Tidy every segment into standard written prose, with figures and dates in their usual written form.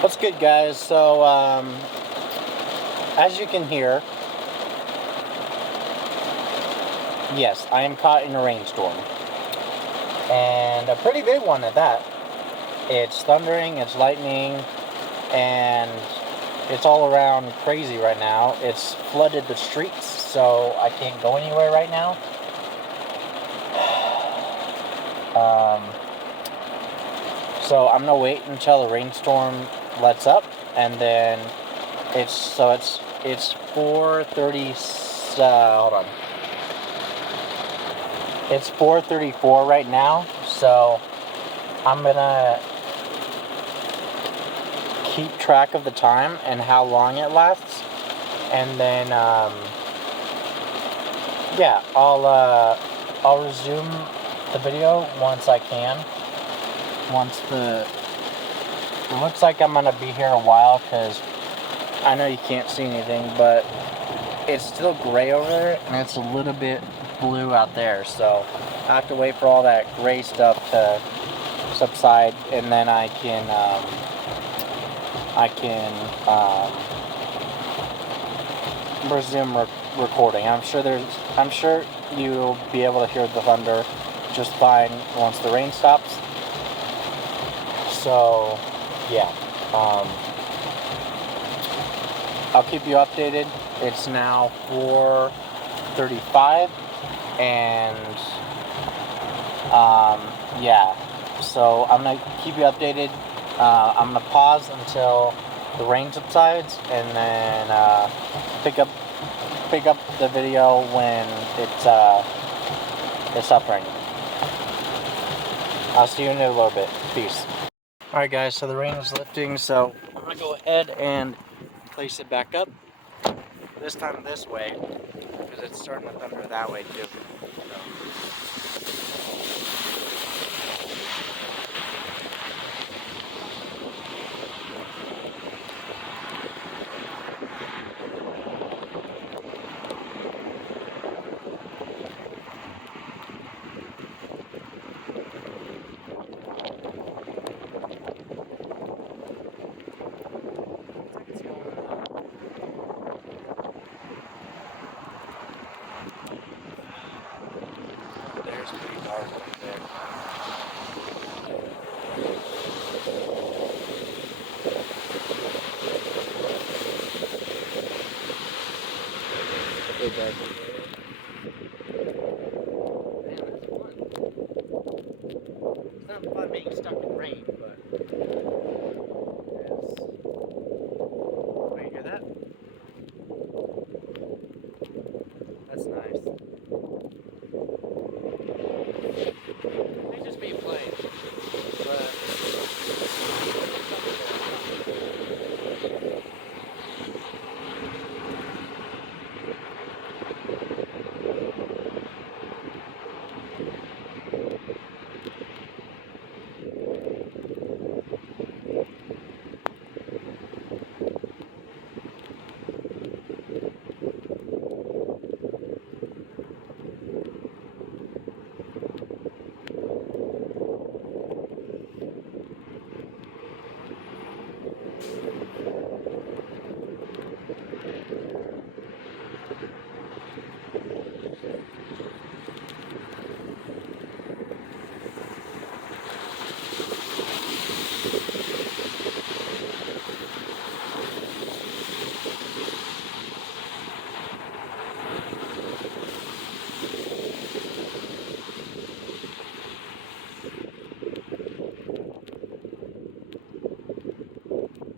What's good, guys? So, as you can hear, yes, I am caught in a rainstorm. And a pretty big one at that. It's thundering, it's lightning, and it's all around crazy right now. It's flooded the streets, so I can't go anywhere right now. So I'm gonna wait until the rainstorm lets up, and then it's 4:30. Hold on. It's 4:34 right now, so I'm gonna keep track of the time and how long it lasts, and then yeah, I'll resume the video once I can. It looks like I'm gonna be here a while because I know you can't see anything, but it's still gray over there and it's a little bit blue out there, so I have to wait for all that gray stuff to subside, and then I can resume recording. I'm sure you'll be able to hear the thunder just fine once the rain stops. So, yeah, I'll keep you updated. It's now 4:35, and, yeah, so I'm going to keep you updated. I'm going to pause until the rain subsides, and then, pick up the video when it's up raining. I'll see you in a little bit. Peace. Alright, guys, so the rain is lifting, so I'm going to go ahead and place it back up. This time this way, because it's starting to thunder that way too. There's pretty dark right there. Pretty dark. Man, that's fun. It's not fun being stuck in rain, but it's... Wait, you hear that? That's nice. May just be plain, but...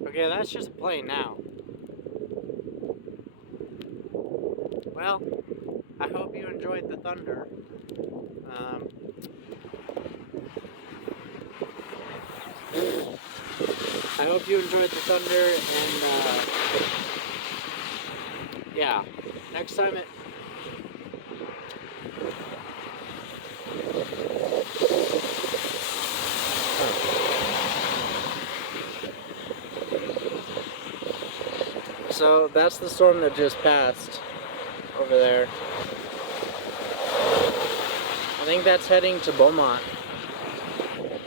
Okay, that's just plain now. Well, I hope you enjoyed the thunder. I hope you enjoyed the thunder, and yeah, next time it... So that's the storm that just passed over there. I think that's heading to Beaumont,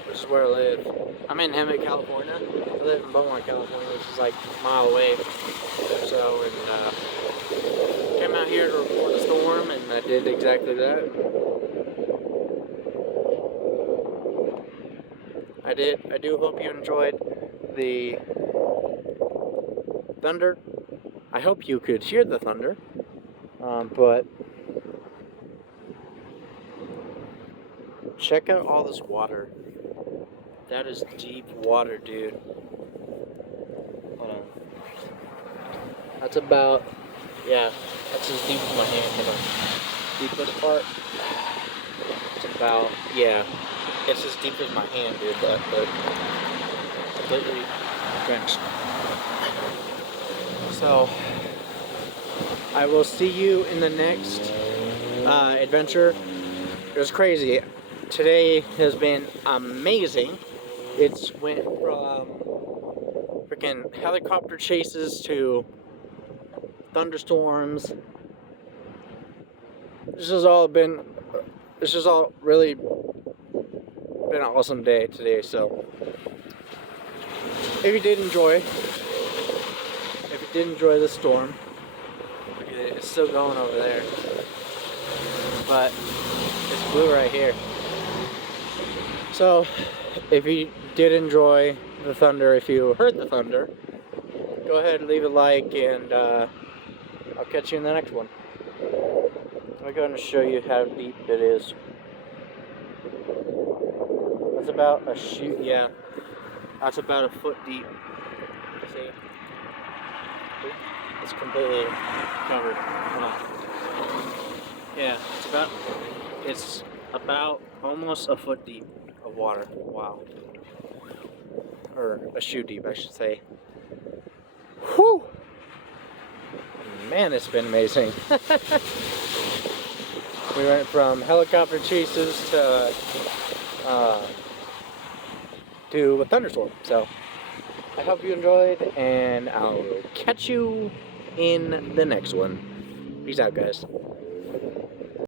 which is where I live. I'm in Hemet, California. live in Beaumont, California, which is like a mile away or so, and came out here to report a storm, and I did exactly that. I did. I do hope you enjoyed the thunder. I hope you could hear the thunder, but check out all this water. That is deep water, dude. Hold on. That's about, yeah, that's as deep as my hand. Hold on. Deepest part. It's about, yeah, it's as deep as my hand, dude. But completely drenched. So, I will see you in the next adventure. It was crazy. Today has been amazing. It's went from freaking helicopter chases to thunderstorms. This has all really been an awesome day today. So if you did enjoy the storm, look at it, it's still going over there, but it's blue right here. So if you did enjoy the thunder, if you heard the thunder, go ahead and leave a like, and I'll catch you in the next one. I'm going to show you how deep it is. That's about a yeah, that's about a foot deep. See? It's completely covered. Hold on. Yeah, it's about almost a foot deep of water. Wow. Or a shoe deep, I should say. Whew! Man, it's been amazing. We went from helicopter chases to a thunderstorm. So I hope you enjoyed, and I'll catch you in the next one. Peace out, guys.